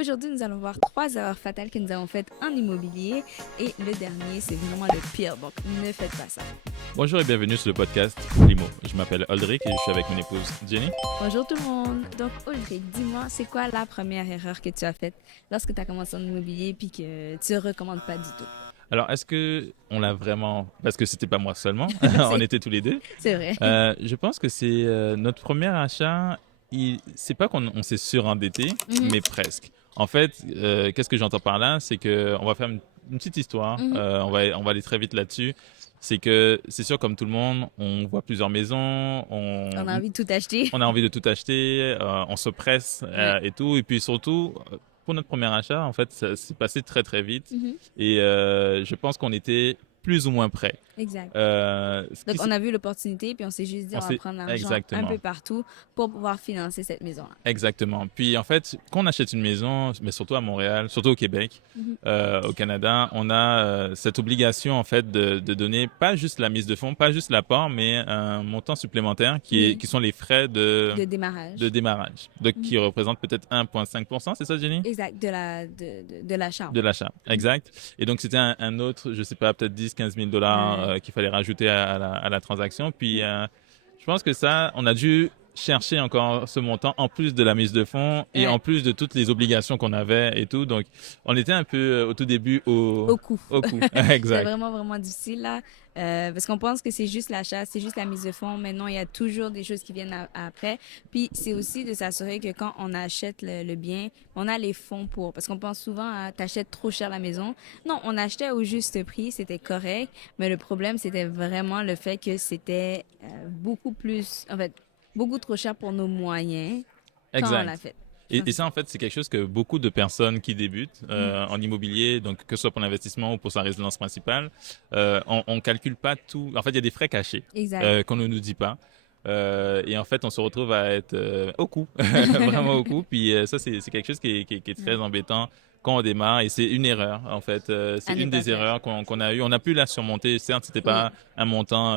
Aujourd'hui, nous allons voir 3 erreurs fatales que nous avons faites en immobilier. Et le dernier, c'est vraiment le pire. Donc, ne faites pas ça. Bonjour et bienvenue sur le podcast Limo. Je m'appelle Aldric et je suis avec mon épouse Jenny. Bonjour tout le monde. Donc, Ulrich, dis-moi, c'est quoi la première erreur que tu as faite lorsque tu as commencé en immobilier puis que tu ne recommandes pas du tout? Alors, est-ce que on l'a vraiment... Parce que c'était pas moi seulement, on était tous les deux. C'est vrai. Je pense que c'est notre premier achat. C'est pas qu'on s'est surendetté, mais presque. En fait, qu'est-ce que j'entends par là? C'est qu'on va faire une petite histoire. On va aller très vite là-dessus. C'est que c'est sûr, comme tout le monde, on voit plusieurs maisons, On a envie de tout acheter. on a envie de tout acheter, on se presse et tout. Et puis surtout, pour notre premier achat, en fait, ça s'est passé très très vite. Et je pense qu'on était plus ou moins prêts. Exact. Ce Donc, qui on a vu l'opportunité, puis on s'est juste dit, on va prendre l'argent un Exactement. peu partout pour pouvoir financer cette maison-là. Exactement. Puis en fait, quand on achète une maison, mais surtout à Montréal, surtout au Québec, au Canada, on a cette obligation en fait de donner pas juste la mise de fonds, pas juste l'apport, mais un montant supplémentaire qui sont les frais De démarrage. de démarrage, qui représentent peut-être 1,5%, c'est ça, Jenny? Exact, de l'achat. De l'achat, exact. Et donc, c'était un autre, je sais pas, peut-être 10-15 000 dollars qu'il fallait rajouter à la transaction. Puis, je pense que ça, on a dû chercher encore ce montant en plus de la mise de fonds et en plus de toutes les obligations qu'on avait et tout. Donc, on était un peu au tout début Au coût. Au coût, C'est exact. vraiment, vraiment difficile là. Parce qu'on pense que c'est juste l'achat, c'est juste la mise de fonds, mais non, il y a toujours des choses qui viennent après. Puis c'est aussi de s'assurer que quand on achète le bien, on a les fonds pour. Parce qu'on pense souvent à t'achètes trop cher la maison. Non, on achetait au juste prix, c'était correct, mais le problème, c'était vraiment le fait que c'était beaucoup plus, en fait, beaucoup trop cher pour nos moyens quand on l'a Exact. fait. Et ça, en fait, c'est quelque chose que beaucoup de personnes qui débutent en immobilier, donc que ce soit pour l'investissement ou pour sa résidence principale, on calcule pas tout. En fait, il y a des frais cachés Exact. qu'on ne nous dit pas. Et en fait, on se retrouve à être au coup, vraiment au coup. Puis ça, c'est quelque chose qui est très embêtant quand on démarre. Et c'est une erreur, en fait. C'est À ne une pas des faire. erreurs qu'on a eues. On a pu la surmonter. Certes, c'était pas un montant...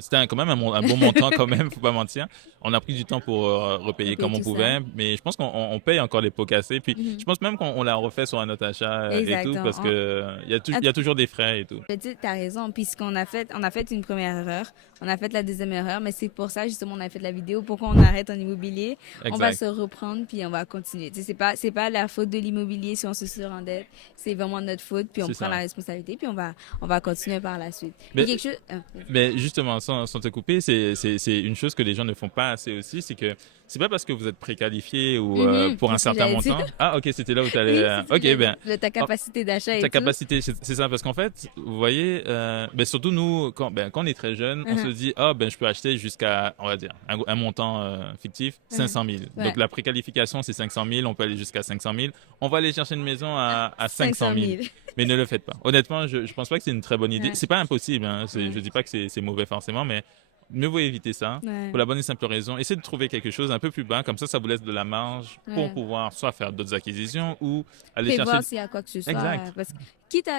c'était quand même un bon montant quand même, faut pas mentir. On a pris du temps pour repayer comme on tout pouvait. ça. Mais je pense qu'on paye encore les pots cassés. Puis je pense même qu'on l'a refait sur un autre achat et tout. Exactement. Parce que il y a toujours des frais et tout. Tu as raison. Puis ce qu'on a fait, on a fait une première erreur, on a fait la deuxième erreur, mais c'est pour ça justement on a fait la vidéo. Pourquoi on arrête en immobilier? On va se reprendre puis on va continuer. Tu sais, c'est pas la faute de l'immobilier si on se surendette. C'est vraiment notre faute. Puis on C'est prend ça. la responsabilité puis on va continuer par la suite. Mais- Il y a quelque chose. Mais justement, sans te couper, c'est une chose que les gens ne font pas assez aussi, c'est que c'est pas parce que vous êtes préqualifié ou pour un c'est ce que certain j'allais dire. montant. Ah, ok, c'était là où tu Oui, allais. c'est ce que Ok, j'allais ben. dire. Ta capacité d'achat et Ta tout. capacité, c'est ça, parce qu'en fait, vous voyez, ben surtout nous, quand on est très jeune, on se dit, ah, ben je peux acheter jusqu'à, on va dire, un montant fictif, 500 000. Ouais. Donc la préqualification, c'est 500 000, on peut aller jusqu'à 500 000. On va aller chercher une maison à 500 000. Mais ne le faites pas. Honnêtement, je pense pas que c'est une très bonne idée. Ouais. C'est pas impossible, hein. Je dis pas que c'est mauvais forcément, mais mieux vaut éviter ça. Ouais. Pour la bonne et simple raison, essayez de trouver quelque chose un peu plus bas, comme ça vous laisse de la marge pour Ouais. pouvoir soit faire d'autres acquisitions ou aller Prévoir chercher. s'il y a quoi que ce soit. Exact. Parce que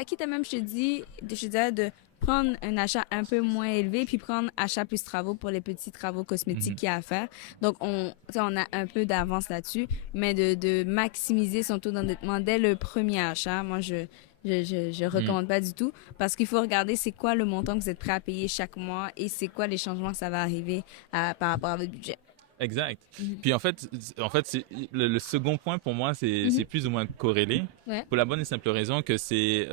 quitte à même, je te dirais de prendre un achat un peu moins élevé puis prendre achat plus travaux pour les petits travaux cosmétiques qu'il y a à faire. Donc, on a un peu d'avance là-dessus, mais de maximiser son taux d'endettement dès le premier achat, moi, je recommande pas du tout parce qu'il faut regarder c'est quoi le montant que vous êtes prêt à payer chaque mois et c'est quoi les changements que ça va arriver par rapport à votre budget. Exact. Puis en fait c'est le second point pour moi, c'est plus ou moins corrélé. Ouais. Pour la bonne et simple raison que c'est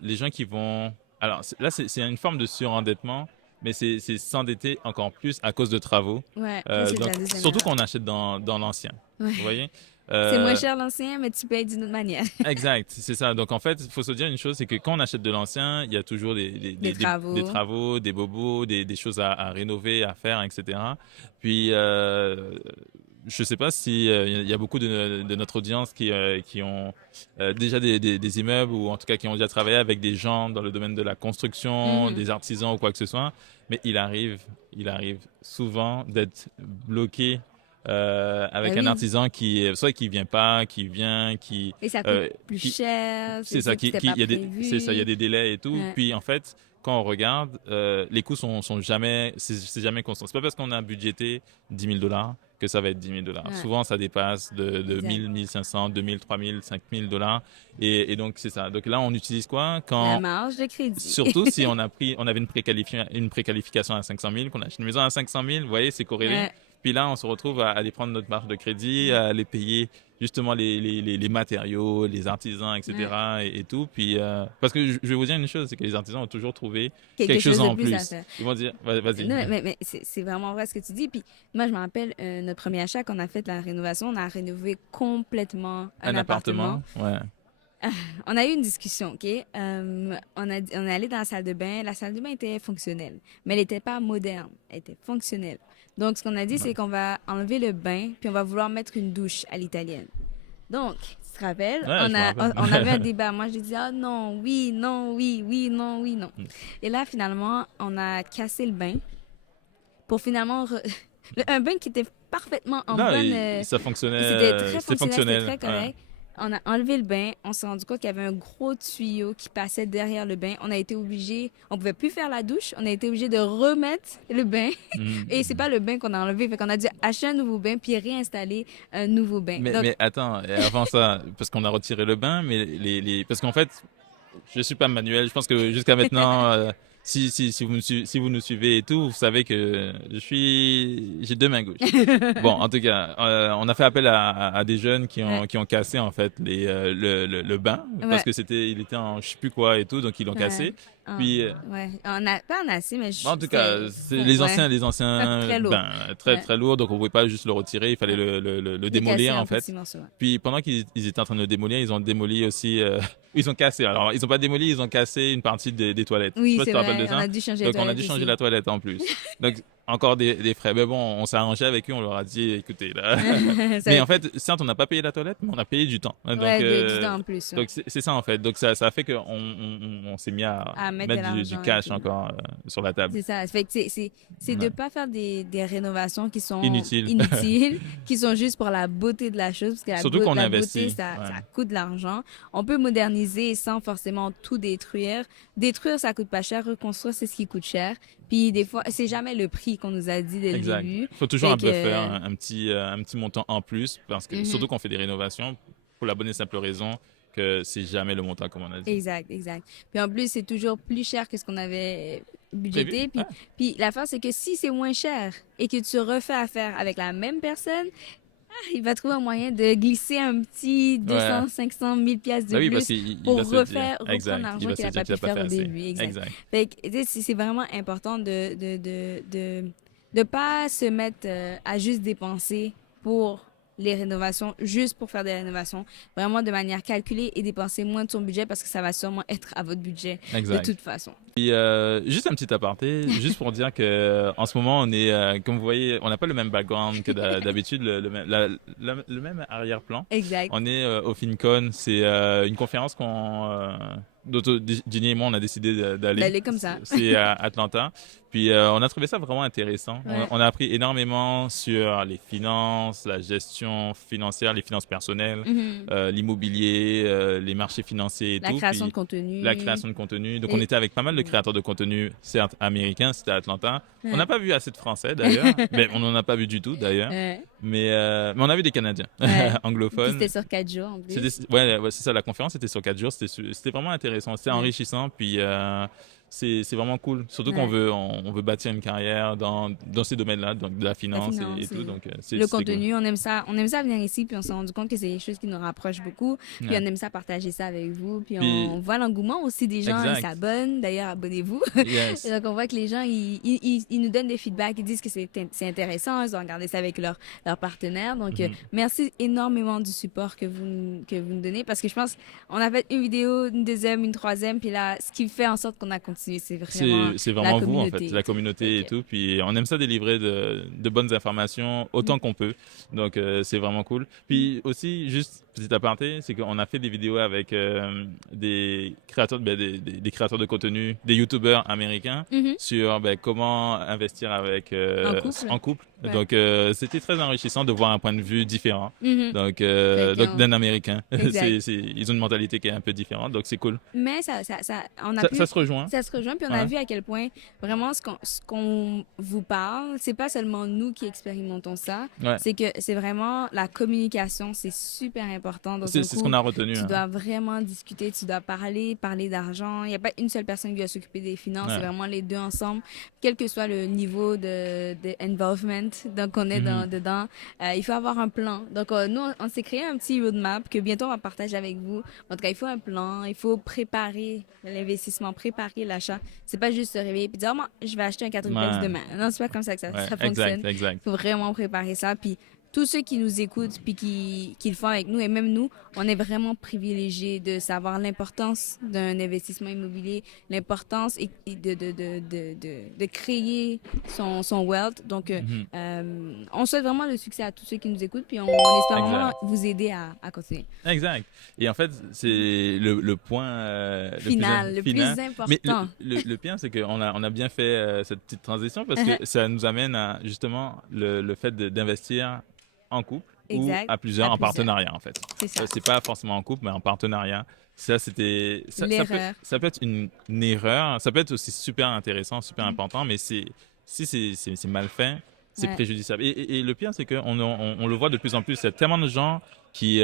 les gens qui vont. Alors là, c'est une forme de surendettement, mais c'est s'endetter encore plus à cause de travaux. Ouais, ça, c'est Donc, la deuxième surtout erreur. qu'on achète dans l'ancien. Ouais. Vous voyez? C'est moins cher l'ancien, mais tu payes d'une autre manière. Exact, c'est ça. Donc en fait, il faut se dire une chose, c'est que quand on achète de l'ancien, il y a toujours Des travaux. des travaux, des bobos, des choses à rénover, à faire, etc. Puis je sais pas si il y a beaucoup de notre audience qui ont déjà des immeubles ou en tout cas qui ont déjà travaillé avec des gens dans le domaine de la construction, des artisans ou quoi que ce soit. Mais il arrive souvent d'être bloqué avec Ben un oui. artisan qui soit qui vient pas, qui vient, qui Et ça coûte plus cher. c'est ça, c'était pas il y a prévu. c'est ça, il y a des délais et tout. Ouais. Puis en fait, quand on regarde, les coûts sont jamais, c'est jamais constant. C'est pas parce qu'on a budgété 10 000 dollars que ça va être 10 000 dollars. Ouais. Souvent, ça dépasse de Exact. 1000, 1500, 2000, 3000, 5000 dollars. Et donc, c'est ça. Donc là, on utilise quoi? La marge de crédit. Surtout si on avait une préqualification à 500 000, qu'on achète une maison à 500 000, vous voyez, c'est corrélé. Ouais. Puis là, on se retrouve à aller prendre notre marge de crédit, à aller payer justement les matériaux, les artisans, etc. Et tout. Puis, parce que je vais vous dire une chose, c'est que les artisans ont toujours trouvé quelque chose de en plus à plus. faire. Ils vont dire, vas-y. Non, mais c'est vraiment vrai ce que tu dis. Puis moi, je me rappelle, notre premier achat, qu'on a fait la rénovation, on a rénové complètement un appartement. Ouais. On a eu une discussion, OK? On est allé dans la salle de bain. La salle de bain était fonctionnelle, mais elle n'était pas moderne. Elle était fonctionnelle. Donc, ce qu'on a dit, c'est qu'on va enlever le bain, puis on va vouloir mettre une douche à l'italienne. Donc, tu te rappelles, Ouais, je me rappelle. on avait un débat. Moi, je disais, ah non, oui, non, oui, oui, non, oui, non. Et là, finalement, on a cassé le bain pour finalement... un bain qui était parfaitement en Non, bonne... ça fonctionnait. C'était très C'était fonctionnel, fonctionnel. c'était très correct. On a enlevé le bain, on s'est rendu compte qu'il y avait un gros tuyau qui passait derrière le bain. On a été obligé, on pouvait plus faire la douche, on a été obligé de remettre le bain. Et c'est pas le bain qu'on a enlevé, fait qu'on a dû acheter un nouveau bain puis réinstaller un nouveau bain. Mais attends, et avant ça, parce qu'on a retiré le bain, mais parce qu'en fait, je suis pas manuel. Je pense que jusqu'à maintenant, si vous nous suivez et tout, vous savez que j'ai deux mains gauches. Bon, en tout cas, on a fait appel à des jeunes qui ont cassé en fait le bain parce que il était en je sais plus quoi et tout, donc ils l'ont cassé. Puis, ouais, on a pas en acier, mais en tout cas, c'est les anciens très lourd. bains, très lourds, donc on pouvait pas juste le retirer, il fallait le démolir en fait. Puis pendant qu'ils étaient en train de le démolir, ils ont démoli aussi, ils ont cassé. Alors ils ont pas démoli, ils ont cassé une partie des toilettes. Oui, c'est vrai. On a dû changer donc on a dû changer la toilette en plus. Donc encore des frais. Mais bon, on s'est arrangé avec eux, on leur a dit, écoutez là. Mais en fait, certes, on n'a pas payé la toilette, mais on a payé du temps. Donc, du temps en plus. Donc c'est ça en fait. Donc ça a fait qu'on s'est mis à mettre du cash encore sur la table. C'est ça. C'est de pas faire des rénovations qui sont inutiles, qui sont juste pour la beauté de la chose, parce que surtout qu'on investit. Ça coûte de l'argent. On peut moderniser sans forcément tout détruire. Détruire, ça coûte pas cher. Reconstruire, c'est ce qui coûte cher. Puis des fois, c'est jamais le prix qu'on nous a dit dès le début. Il faut toujours un buffer, un petit montant en plus, parce que surtout qu'on fait des rénovations, pour la bonne et simple raison que c'est jamais le montant comme on a dit. Exact. Puis en plus, c'est toujours plus cher que ce qu'on avait budgété. Puis l'affaire, c'est que si c'est moins cher et que tu refais affaire avec la même personne, il va trouver un moyen de glisser un petit 200, 500, 1000 pièces de plus pour reprendre l'argent qu'il n'a pas pu faire au début. Exact. Fait que, c'est vraiment important de pas se mettre à juste dépenser pour les rénovations, juste pour faire des rénovations, vraiment de manière calculée et dépenser moins de son budget parce que ça va sûrement être à votre budget de toute façon. Et juste un petit aparté, juste pour dire que en ce moment on est, comme vous voyez, on n'a pas le même background que d'habitude, le même arrière-plan. Exact. On est au FinCon, c'est une conférence dont Jenny et moi on a décidé d'aller comme ça. C'est à Atlanta. Puis on a trouvé ça vraiment intéressant. Ouais. On a appris énormément sur les finances, la gestion financière, les finances personnelles, l'immobilier, les marchés financiers et tout. La création de contenu. La création de contenu. Donc on était avec pas mal de créateurs de contenu, certes américains, c'était à Atlanta. On n'a pas vu assez de Français d'ailleurs. Mais on n'en a pas vu du tout d'ailleurs. Mais on a vu des Canadiens anglophones. C'était sur 4 jours en plus. Ouais, c'est ça, la conférence était sur 4 jours. C'était vraiment intéressant, c'était enrichissant. Puis c'est vraiment cool. Surtout qu'on veut bâtir une carrière dans ces domaines-là, donc de la finance et tout. Donc, le contenu, cool. On aime ça venir ici, puis on s'est rendu compte que c'est des choses qui nous rapprochent beaucoup. Puis on aime ça partager ça avec vous. Puis on voit l'engouement aussi des gens, ils s'abonnent. D'ailleurs, abonnez-vous. Yes. Et donc on voit que les gens, ils nous donnent des feedbacks, ils disent que c'est intéressant, ils ont regardé ça avec leurs partenaires. Donc merci énormément du support que vous nous donnez, parce que je pense on a fait une vidéo, une deuxième, une troisième, puis là, ce qui fait en sorte qu'on a continué, c'est vraiment vous en fait, la communauté et tout. Puis on aime ça délivrer de bonnes informations autant qu'on peut. Donc c'est vraiment cool. Puis aussi juste petit aparté, c'est qu'on a fait des vidéos avec des créateurs, des créateurs de contenu, des YouTubeurs américains Mhm. sur comment investir avec En couple? en couple. Ouais. Donc c'était très enrichissant de voir un point de vue différent. Mhm. Fait Donc qu'on- d'un Américain. Exact. Ils ont une mentalité qui est un peu différente, donc c'est cool. Mais on a pu, Ça se rejoint. ça se rejoint, puis on a Ouais. vu à quel point vraiment ce qu'on vous parle, c'est pas seulement nous qui expérimentons ça, Ouais. c'est que c'est vraiment la communication, c'est super important dans un C'est ce qu'on couple. a retenu. Tu Hein. dois vraiment discuter, tu dois parler d'argent. Il n'y a pas une seule personne qui va s'occuper des finances, c'est Ouais. vraiment les deux ensemble, quel que soit le niveau de involvement donc on est Mhm. dedans. Il faut avoir un plan. Donc nous, on s'est créé un petit roadmap que bientôt on va partager avec vous. En tout cas, il faut un plan, il faut préparer l'investissement, préparer l'achat. C'est pas juste se réveiller et dire, oh, moi, je vais acheter un quadruplex Ouais. demain. Non, c'est pas comme ça que Ouais. ça fonctionne. Exact, exact. Il faut vraiment préparer ça. Puis tous ceux qui nous écoutent puis qui le font avec nous et même nous, on est vraiment privilégiés de savoir l'importance d'un investissement immobilier, l'importance et de créer son wealth. Donc, Mhm. on souhaite vraiment le succès à tous ceux qui nous écoutent puis on espère vraiment Exact. vous aider à continuer. Exact. Et en fait, c'est le point Final, le plus final. Mais important. le pire, c'est on a bien fait cette petite transition parce Uh-huh. que ça nous amène à justement le fait d'investir en couple ou Exact. à plusieurs À en plusieurs. partenariat en fait. C'est ça. C'est pas forcément en couple, mais en partenariat. L'erreur. Ça peut être une erreur. Ça peut être aussi super intéressant, super important, mais si c'est mal fait, c'est Ouais. préjudiciable. Et le pire, c'est on le voit de plus en plus. Il y a tellement de gens qui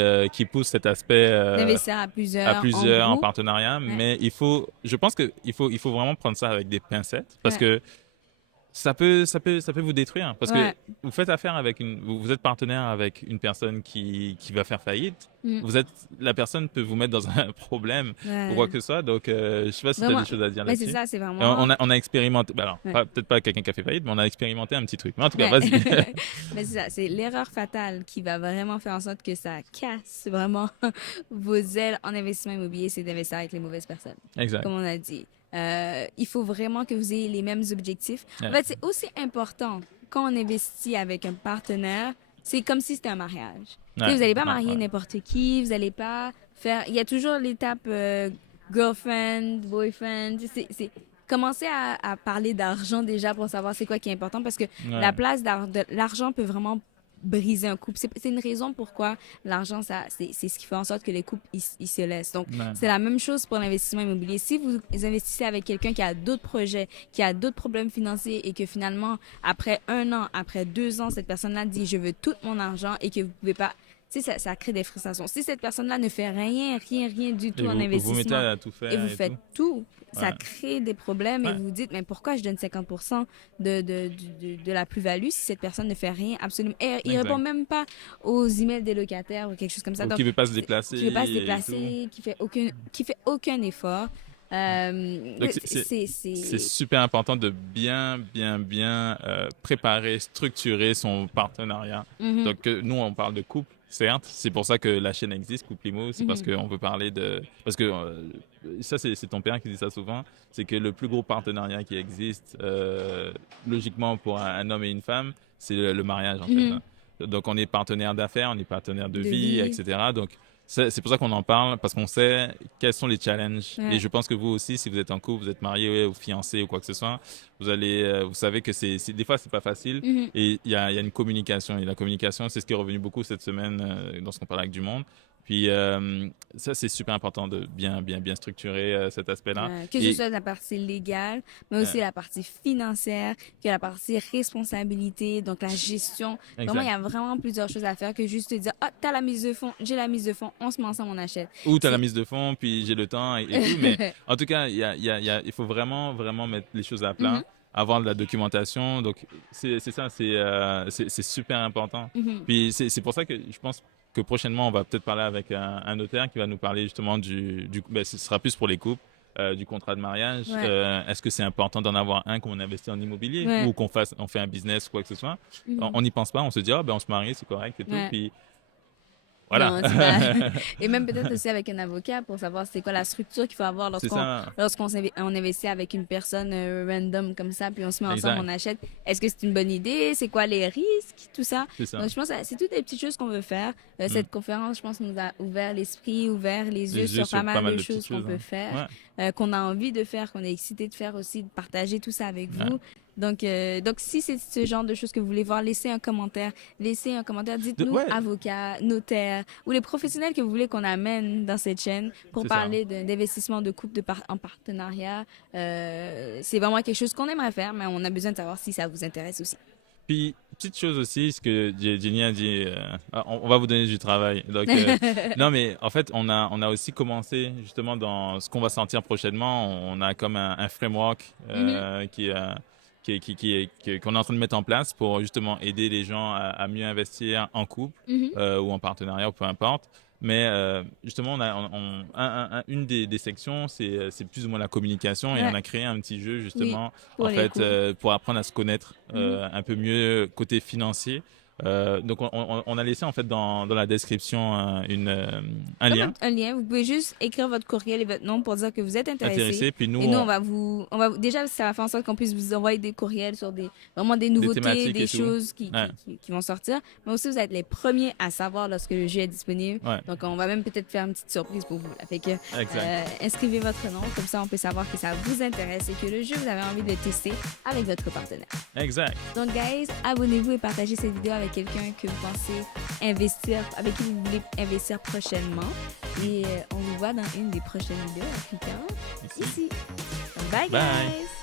poussent cet aspect D'investir à à plusieurs, en plusieurs en groupe. partenariat, Ouais. mais je pense il faut vraiment prendre ça avec des pincettes parce Ouais. que ça peut vous détruire parce que Ouais. vous faites affaire avec vous êtes partenaire avec une personne qui va faire faillite. Mm. La personne peut vous mettre dans un problème Ouais. ou quoi que ce soit. Donc, je sais pas si tu as Vraiment. des choses à dire Mais c'est là-dessus. ça, c'est Et vraiment. on a expérimenté, ben alors, Ouais. peut-être pas quelqu'un qui a fait faillite, mais on a expérimenté un petit truc. Mais en tout cas, Ouais. vas-y. Mais c'est ça, c'est l'erreur fatale qui va vraiment faire en sorte que ça casse vraiment vos ailes en investissement immobilier, c'est d'investir avec les mauvaises personnes, Exact. comme on a dit. Il faut vraiment que vous ayez les mêmes objectifs. En Ouais. fait, c'est aussi important quand on investit avec un partenaire, c'est comme si c'était un mariage. Tu sais, Ouais. vous n'allez pas Ouais, marier ouais. n'importe qui, vous n'allez pas faire... Il y a toujours l'étape girlfriend, boyfriend. C'est commencer à parler d'argent déjà pour savoir c'est quoi qui est important parce que Ouais. la place de l'argent peut vraiment briser un couple. C'est une raison pourquoi l'argent, c'est ce qui fait en sorte que les couples, ils se laissent. Donc, Ouais. c'est la même chose pour l'investissement immobilier. Si vous investissez avec quelqu'un qui a d'autres projets, qui a d'autres problèmes financiers et que finalement, après 1 an, après 2 ans, cette personne-là dit, je veux tout mon argent et que vous pouvez pas... Tu sais, ça crée des frustrations. Si cette personne-là ne fait rien du tout Et en vous mettez investissement à tout faire et vous et faites tout. tout, ça Ouais. crée des problèmes et Ouais. vous vous dites, mais pourquoi je donne 50% de la plus-value si cette personne ne fait rien absolument. Et il Exact. répond même pas aux emails des locataires ou quelque chose comme ça. Ou Donc, qui veut pas se déplacer. qui veut pas se et tout. déplacer, qui fait aucun effort. Donc, C'est c'est super important de bien préparer, structurer son partenariat. Mhm. Donc, nous, on parle de couple, certes. C'est pour ça que la chaîne existe, Couple Imo. C'est parce Mhm. qu'on veut parler de... Parce que ça, c'est ton père qui dit ça souvent. C'est que le plus gros partenariat qui existe, logiquement, pour un homme et une femme, c'est le mariage, en fait. Mhm. Hein. Donc, on est partenaire d'affaires, on est partenaire de De vie, vie. etc. Donc, c'est pour ça qu'on en parle, parce qu'on sait quels sont les challenges. Ouais. Et je pense que vous aussi, si vous êtes en couple, vous êtes marié ou fiancé ou quoi que ce soit, vous savez que des fois, c'est pas facile. Mhm. Et il y a une communication. Et la communication, c'est ce qui est revenu beaucoup cette semaine lorsqu'on parle avec du monde. Puis ça, c'est super important de bien structurer cet aspect-là. Que ce soit la partie légale, mais aussi la partie financière, que la partie responsabilité, donc la gestion. Exact. Vraiment, il y a vraiment plusieurs choses à faire que juste te dire, ah, t'as la mise de fonds, j'ai la mise de fonds, on se met ensemble, on achète. Ou tu as la mise de fonds, puis j'ai le temps et tout. Mais en tout cas, il faut vraiment mettre les choses à plat. Mhm. Avoir de la documentation. Donc, c'est ça, c'est super important. Mhm. Puis, c'est pour ça que je pense que prochainement, on va peut-être parler avec un notaire qui va nous parler justement ce sera plus pour les couples, du contrat de mariage. Ouais. Est-ce que c'est important d'en avoir un quand on investit en immobilier Ouais. ou on fait un business ou quoi que ce soit? Mhm. On n'y pense pas, on se dit, on se marie, c'est correct et tout. Ouais. Puis, Voilà. Non, c'est pas... Et même peut-être aussi avec un avocat pour savoir c'est quoi la structure qu'il faut avoir C'est ça. on investit avec une personne random comme ça, puis on se met ensemble, Exact. on achète. Est-ce que c'est une bonne idée? C'est quoi les risques? Tout ça. C'est ça. Donc, je pense que c'est toutes les petites choses qu'on veut faire. Mm. Cette conférence, je pense, nous a ouvert l'esprit, ouvert les yeux Les yeux sur pas sur pas mal mal de de petites choses qu'on choses, peut hein. faire, Ouais. qu'on a envie de faire, qu'on est excité de faire aussi, de partager tout ça avec Ouais. vous. Donc si c'est ce genre de choses que vous voulez voir, laissez un commentaire. Laissez un commentaire. Dites-nous, Ouais, avocats, notaires ou les professionnels que vous voulez qu'on amène dans cette chaîne pour c'est ça. parler d'investissement de couple en partenariat. C'est vraiment quelque chose qu'on aimerait faire, mais on a besoin de savoir si ça vous intéresse aussi. Puis, petite chose aussi, ce que Jenny a dit, on va vous donner du travail. Donc, non, mais en fait, on a aussi commencé justement dans ce qu'on va sortir prochainement. On a comme un framework Mhm, qu'on est en train de mettre en place pour justement aider les gens à mieux investir en couple mhm. ou en partenariat ou peu importe. Mais justement, une des sections, c'est plus ou moins la communication et on Ouais, a créé un petit jeu oui, justement pour en les fait couples. pour apprendre à se connaître Mhm. un peu mieux côté financier. Donc on a laissé en fait dans la description un Comme lien un lien, vous pouvez juste écrire votre courriel et votre nom pour dire que vous êtes intéressé. intéressé. Puis nous, Et nous, déjà, ça va faire en sorte qu'on puisse vous envoyer des courriels sur vraiment des des nouveautés, thématiques des et tout. choses Ouais, qui vont sortir. Mais aussi, vous êtes les premiers à savoir lorsque le jeu est disponible. ouais, Donc, on va même peut-être faire une petite surprise pour vous. Là. Fait que, exact, inscrivez votre nom, comme ça, on peut savoir que ça vous intéresse et que le jeu, vous avez envie de le tester avec votre partenaire. exact. Donc, guys, abonnez-vous et partagez cette vidéo avec quelqu'un que vous pensez investir, avec qui vous voulez investir prochainement. Et on vous voit dans une des prochaines vidéos à plus tard Ici. ici. Bye, Bye. guys!